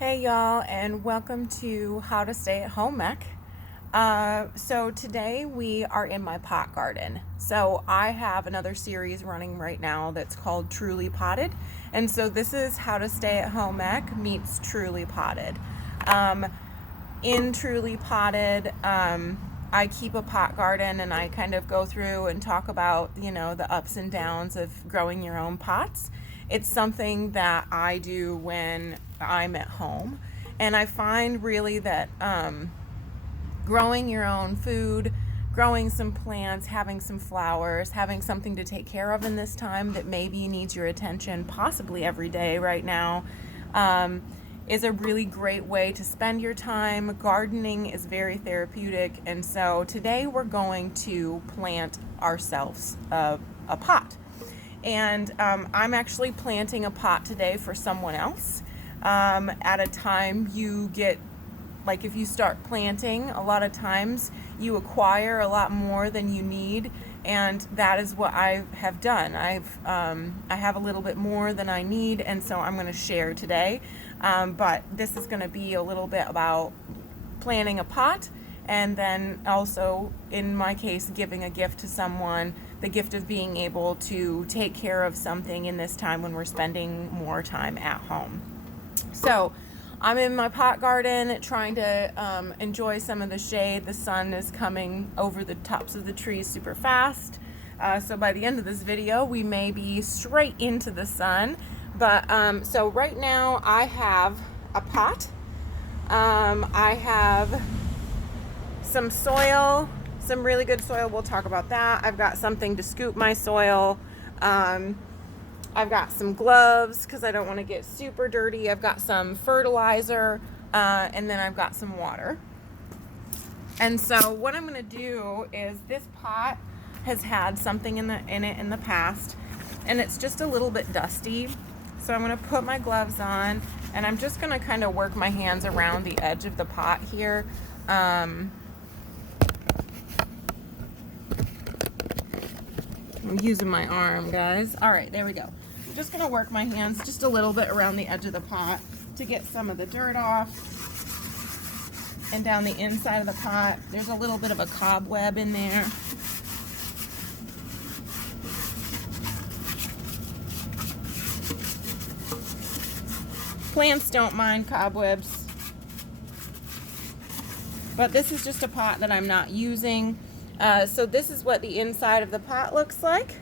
Hey y'all, and welcome to How to Stay at Home Mech. So today we are in my pot garden. So I have another series running right now that's called TrulyPotted, and so this is How to Stay at Home Mech meets TrulyPotted. In TrulyPotted, I keep a pot garden and I kind of go through and talk about, the ups and downs of growing your own pots. It's something that I do when I'm at home. And I find really that growing your own food, growing some plants, having some flowers, having something to take care of in this time that maybe needs your attention possibly every day right now, is a really great way to spend your time. Gardening is very therapeutic, and so today we're going to plant ourselves a pot. And I'm actually planting a pot today for someone else. At a time you get, like if you start planting, a lot of times you acquire a lot more than you need, and that is what I have done. I have a little bit more than I need, and so I'm going to share today. But this is going to be a little bit about planting a pot, and then also, in my case, giving a gift to someone, the gift of being able to take care of something in this time when we're spending more time at home. So I'm in my pot garden trying to enjoy some of the shade. The sun is coming over the tops of the trees super fast. So by the end of this video, we may be straight into the sun. But so right now I have a pot. I have some soil, some really good soil. We'll talk about that. I've got something to scoop my soil. I've got some gloves because I don't want to get super dirty. I've got some fertilizer, and then I've got some water. And so what I'm going to do is, this pot has had something in it in the past, and it's just a little bit dusty. So I'm going to put my gloves on, and I'm just going to kind of work my hands around the edge of the pot here. I'm using my arm, guys. All right, there we go. I'm just going to work my hands just a little bit around the edge of the pot to get some of the dirt off. And down the inside of the pot, there's a little bit of a cobweb in there. Plants don't mind cobwebs, but this is just a pot that I'm not using. So this is what the inside of the pot looks like.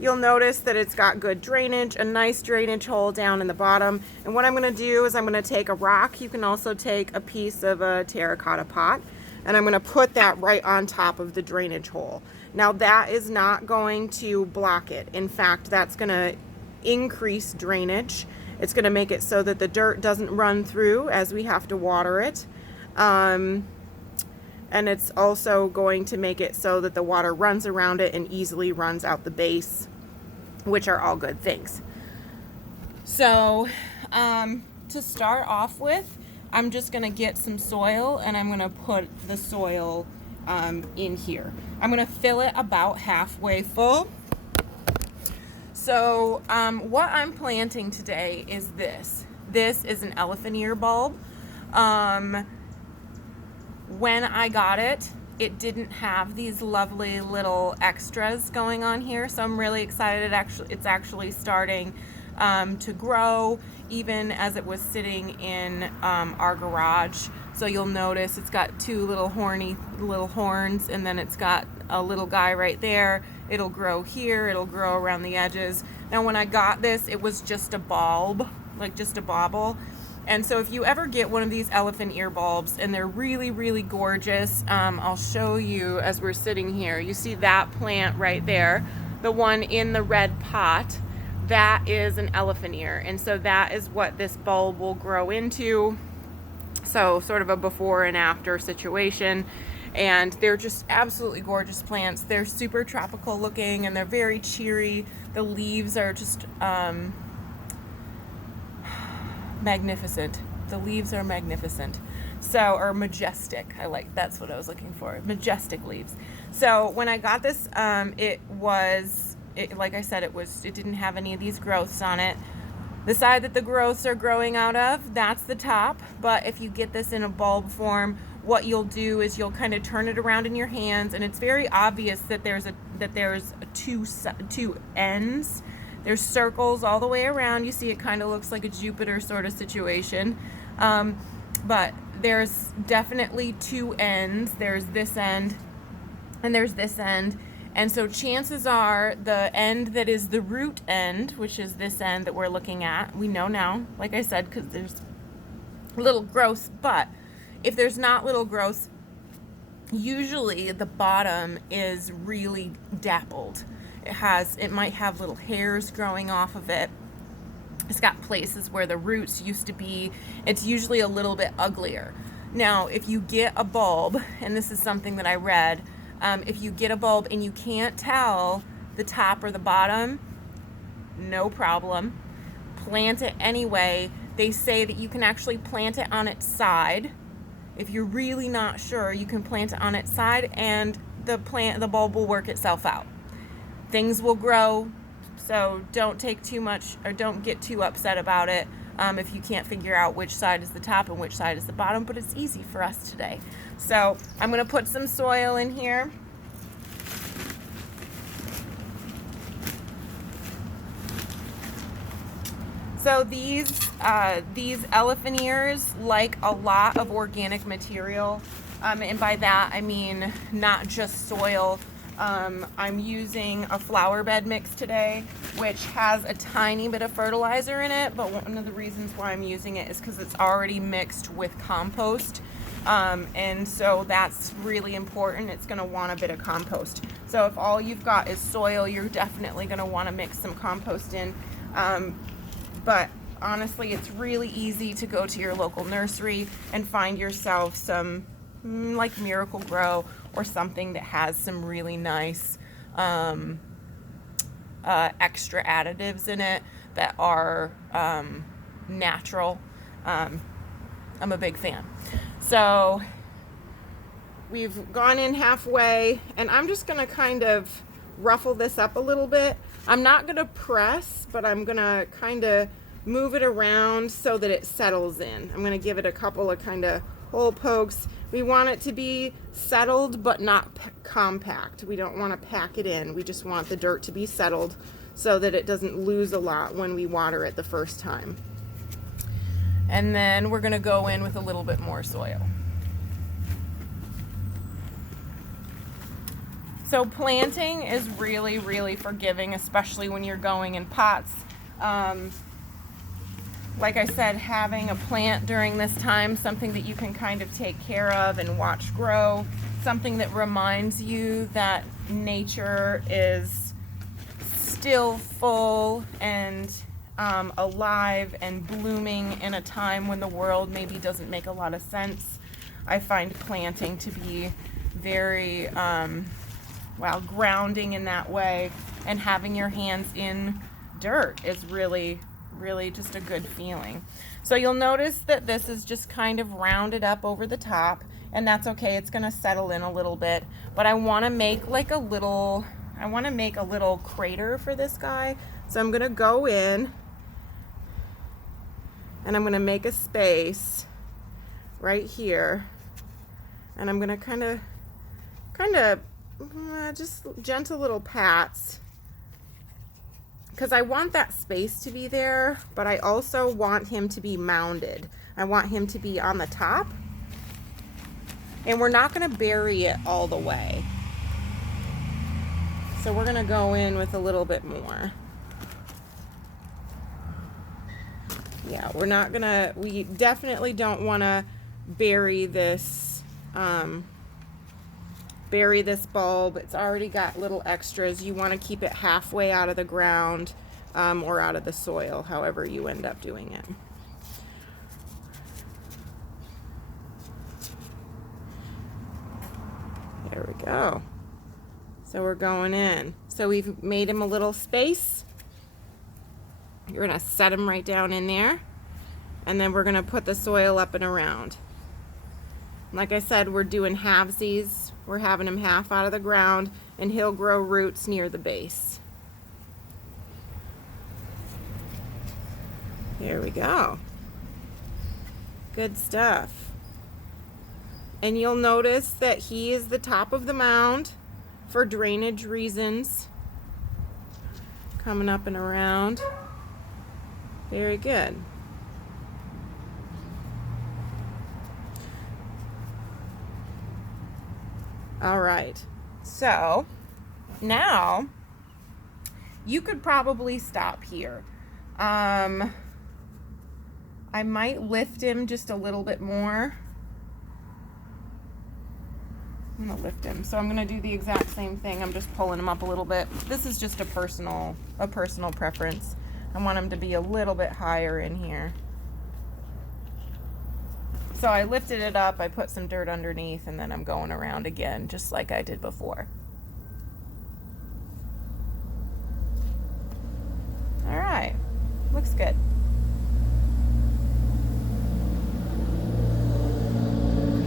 You'll notice that it's got good drainage, a nice drainage hole down in the bottom. And what I'm going to do is I'm going to take a rock. You can also take a piece of a terracotta pot, and I'm going to put that right on top of the drainage hole. Now that is not going to block it. In fact, that's going to increase drainage. It's going to make it so that the dirt doesn't run through as we have to water it. And it's also going to make it so that the water runs around it and easily runs out the base, which are all good things. So to start off with, I'm just going to get some soil, and I'm going to put the soil in here. I'm going to fill it about halfway full. So what I'm planting today is this. This is an elephant ear bulb. When I got it, it didn't have these lovely little extras going on here, so I'm really excited. It's actually starting to grow, even as it was sitting in our garage. So you'll notice it's got two little horns, and then it's got a little guy right there. It'll grow here, it'll grow around the edges. Now when I got this, it was just a bulb, like just a bauble. And so if you ever get one of these elephant ear bulbs, and they're really, really gorgeous, I'll show you as we're sitting here. You see that plant right there, the one in the red pot, that is an elephant ear. And so that is what this bulb will grow into. So sort of a before and after situation. And they're just absolutely gorgeous plants. They're super tropical looking, and they're very cheery. The leaves are just magnificent. The leaves are magnificent. So, or majestic. That's what I was looking for. Majestic leaves. So when I got this, like I said, it didn't have any of these growths on it. The side that the growths are growing out of, that's the top. But if you get this in a bulb form, what you'll do is you'll kind of turn it around in your hands, and it's very obvious that there's two ends. There's circles all the way around. You see it kind of looks like a Jupiter sort of situation. But there's definitely two ends. There's this end and there's this end. And so chances are the end that is the root end, which is this end that we're looking at, we know now, like I said, because there's little growths, but if there's not little growths, usually the bottom is really dappled. It might have little hairs growing off of it. It's got places where the roots used to be. It's usually a little bit uglier. Now, if you get a bulb, and this is something that I read, if you get a bulb and you can't tell the top or the bottom, no problem. Plant it anyway. They say that you can actually plant it on its side. If you're really not sure, you can plant it on its side, and the bulb will work itself out. Things will grow, so don't take too much, or don't get too upset about it if you can't figure out which side is the top and which side is the bottom, but it's easy for us today. So I'm going to put some soil in here. So these elephant ears like a lot of organic material, and by that I mean not just soil. I'm using a flower bed mix today, which has a tiny bit of fertilizer in it, but one of the reasons why I'm using it is because it's already mixed with compost, and so that's really important. It's going to want a bit of compost. So if all you've got is soil, you're definitely going to want to mix some compost in, but honestly, it's really easy to go to your local nursery and find yourself some like Miracle Grow or something that has some really nice extra additives in it that are natural. I'm a big fan. So we've gone in halfway, and I'm just going to kind of ruffle this up a little bit. I'm not going to press, but I'm going to kind of move it around so that it settles in. I'm going to give it a couple of kind of hole pokes. We want it to be settled but not compact. We don't want to pack it in. We just want the dirt to be settled so that it doesn't lose a lot when we water it the first time. And then we're going to go in with a little bit more soil. So planting is really, really forgiving, especially when you're going in pots. Like I said, having a plant during this time, something that you can kind of take care of and watch grow, something that reminds you that nature is still full and alive and blooming in a time when the world maybe doesn't make a lot of sense. I find planting to be very grounding in that way, and having your hands in dirt is really just a good feeling. So you'll notice that this is just kind of rounded up over the top, and that's okay. It's going to settle in a little bit, but I want to make a little crater for this guy. So I'm going to go in and I'm going to make a space right here, and I'm going to kind of just gentle little pats, because I want that space to be there, but I also want him to be mounded. I want him to be on the top, and we're not going to bury it all the way. So we're going to go in with a little bit more. Yeah, we definitely don't want to bury this bulb. It's already got little extras. You want to keep it halfway out of the ground or out of the soil, however you end up doing it. There we go. So we're going in. So we've made him a little space. You're going to set him right down in there, and then we're going to put the soil up and around. Like I said, we're doing halvesies. We're having him half out of the ground, and he'll grow roots near the base. Here we go. Good stuff. And you'll notice that he is the top of the mound for drainage reasons. Coming up and around. Very good. All right. So now you could probably stop here. I might lift him just a little bit more. I'm gonna lift him. So I'm gonna do the exact same thing. I'm just pulling him up a little bit. This is just a personal preference. I want him to be a little bit higher in here. So I lifted it up, I put some dirt underneath, and then I'm going around again, just like I did before. All right, looks good.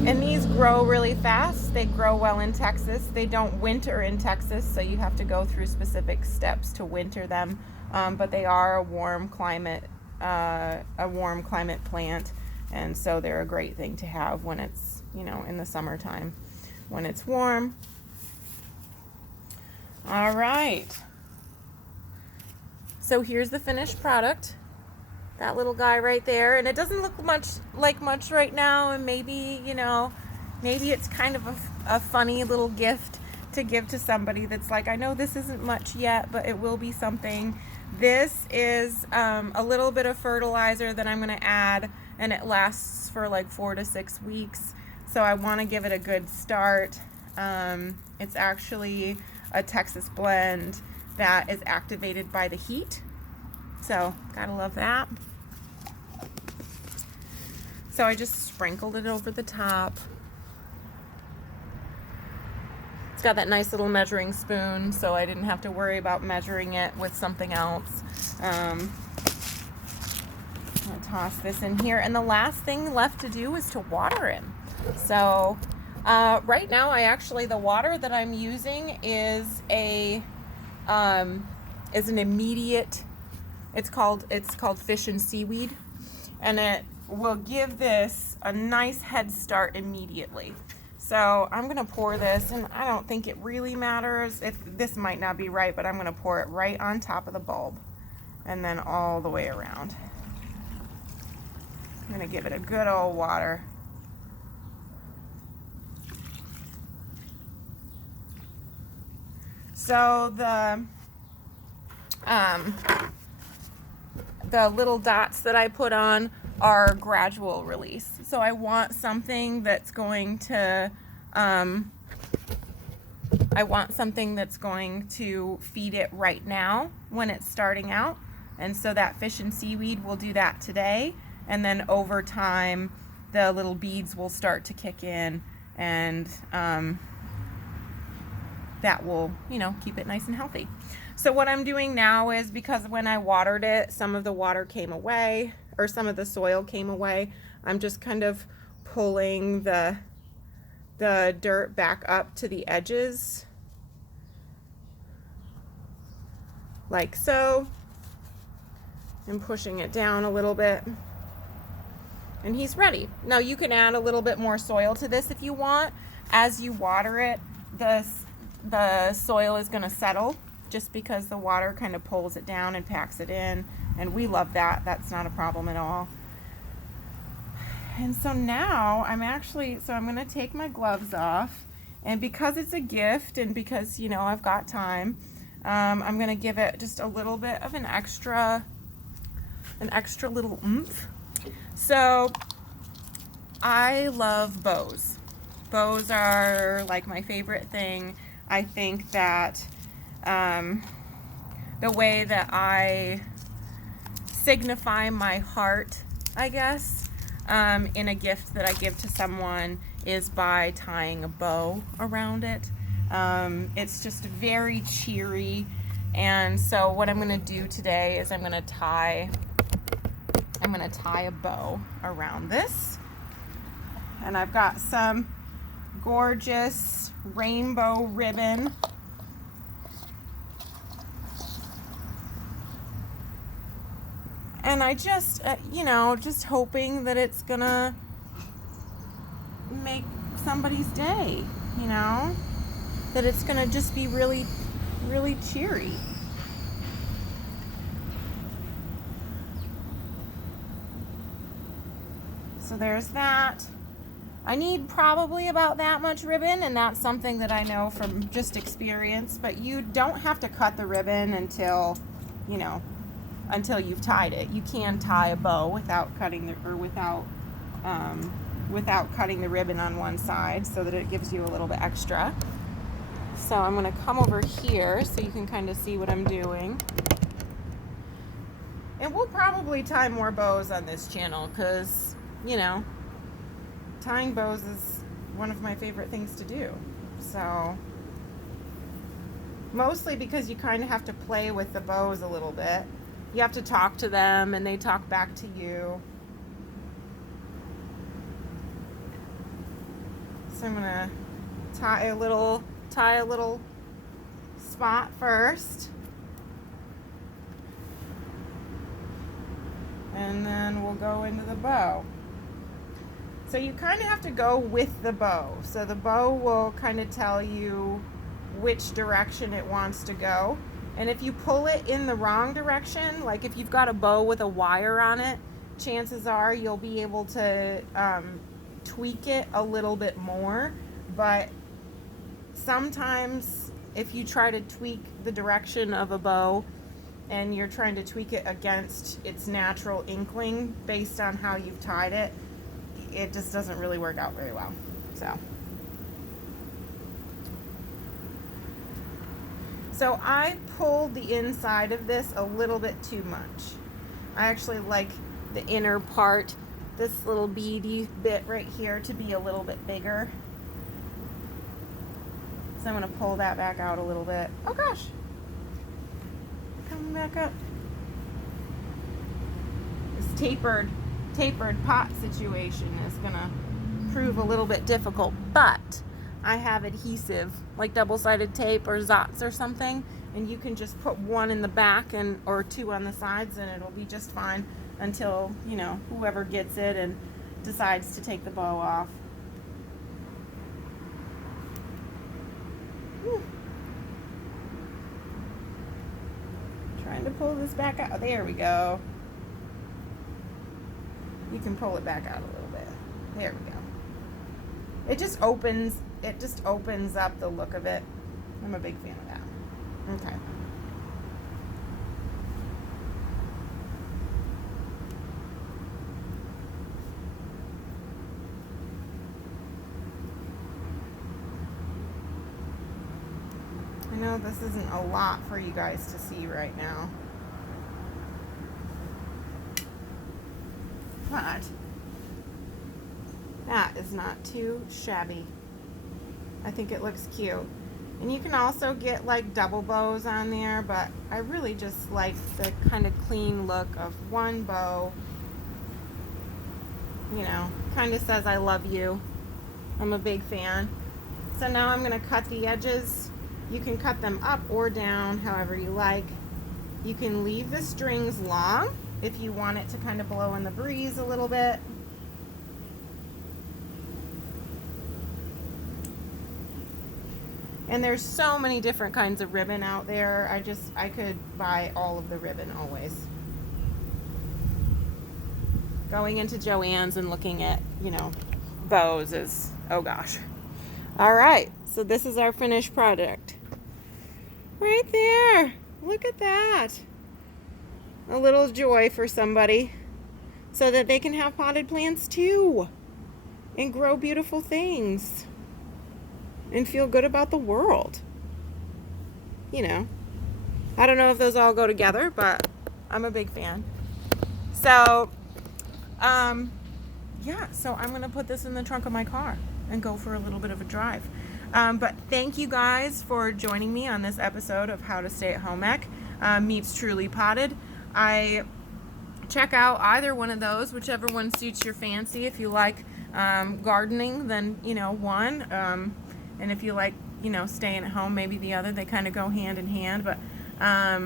And these grow really fast. They grow well in Texas. They don't winter in Texas, so you have to go through specific steps to winter them. But they are a warm climate plant, and so they're a great thing to have when it's, in the summertime, when it's warm. All right. So here's the finished product. That little guy right there, and it doesn't look much right now, and maybe it's kind of a funny little gift to give to somebody that's like, I know this isn't much yet, but it will be something. This is a little bit of fertilizer that I'm going to add, and it lasts for like 4 to 6 weeks, so I want to give it a good start. It's actually a Texas blend that is activated by the heat, so gotta love that. So I just sprinkled it over the top. It's got that nice little measuring spoon, so I didn't have to worry about measuring it with something else. I'm gonna toss this in here, and the last thing left to do is to water him. So right now, the water that I'm using is an immediate. It's called fish and seaweed, and it will give this a nice head start immediately. So I'm gonna pour this, and I don't think it really matters if this might not be right, but I'm gonna pour it right on top of the bulb and then all the way around. I'm gonna give it a good old water. So the little dots that I put on are gradual release. So I want something that's going to feed it right now when it's starting out. And so that fish and seaweed will do that today, and then over time the little beads will start to kick in, and that will, keep it nice and healthy. So what I'm doing now is, because when I watered it, some of the water came away, or some of the soil came away, I'm just kind of pulling the dirt back up to the edges, like so, and pushing it down a little bit. And he's ready. Now you can add a little bit more soil to this if you want. As you water it, the soil is going to settle, just because the water kind of pulls it down and packs it in, and we love that. That's not a problem at all. And so now I'm going to take my gloves off, and because it's a gift, and because I've got time, I'm going to give it just a little bit of an extra little oomph. So I love bows. Bows are like my favorite thing. I think that the way that I signify my heart, I guess, in a gift that I give to someone is by tying a bow around it. It's just very cheery, and so what I'm going to do today is I'm going to tie a bow around this, and I've got some gorgeous rainbow ribbon. And I just, just hoping that it's gonna make somebody's day, that it's gonna just be really, really cheery. So there's that. I need probably about that much ribbon, and that's something that I know from just experience, but you don't have to cut the ribbon until you've tied it. You can tie a bow without cutting the ribbon on one side, so that it gives you a little bit extra. So I'm going to come over here so you can kind of see what I'm doing. And we'll probably tie more bows on this channel because, tying bows is one of my favorite things to do. So, mostly because you kind of have to play with the bows a little bit. You have to talk to them and they talk back to you. So I'm gonna tie a little spot first. And then we'll go into the bow. So you kind of have to go with the bow. So the bow will kind of tell you which direction it wants to go. And if you pull it in the wrong direction, like if you've got a bow with a wire on it, chances are you'll be able to tweak it a little bit more. But sometimes if you try to tweak the direction of a bow and you're trying to tweak it against its natural inkling based on how you've tied it, it just doesn't really work out very well. So I pulled the inside of this a little bit too much. I actually like the inner part, this little beady bit right here, to be a little bit bigger. So I'm going to pull that back out a little bit. Oh gosh. Coming back up. This tapered pot situation is going to prove a little bit difficult, but I have adhesive, like double-sided tape or Zots or something, and you can just put one in the back or two on the sides, and it'll be just fine until, whoever gets it and decides to take the bow off. Whew. Trying to pull this back out. There we go. You can pull it back out a little bit. There we go. It just opens up the look of it. I'm a big fan of that. Okay. I know this isn't a lot for you guys to see right now, but that is not too shabby. I think it looks cute. And you can also get like double bows on there, but I really just like the kind of clean look of one bow. Kind of says I love you. I'm a big fan. So now I'm going to cut the edges. You can cut them up or down, however you like. You can leave the strings long if you want it to kind of blow in the breeze a little bit. And there's so many different kinds of ribbon out there. I could buy all of the ribbon always. Going into Joann's and looking at, bows is, oh gosh. All right, so this is our finished product. Right there. Look at that. A little joy for somebody so that they can have potted plants too and grow beautiful things and feel good about the world. I don't know if those all go together, but I'm a big fan. So, so I'm going to put this in the trunk of my car and go for a little bit of a drive. But thank you guys for joining me on this episode of How to Stay at Home Ec meets Truly Potted. I check out either one of those, whichever one suits your fancy. If you like gardening, then one. And if you like, staying at home, maybe the other. They kind of go hand in hand. But I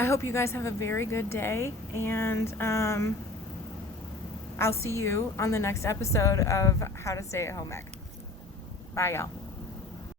I hope you guys have a very good day, and I'll see you on the next episode of How to Stay at Home Ec. Bye, y'all.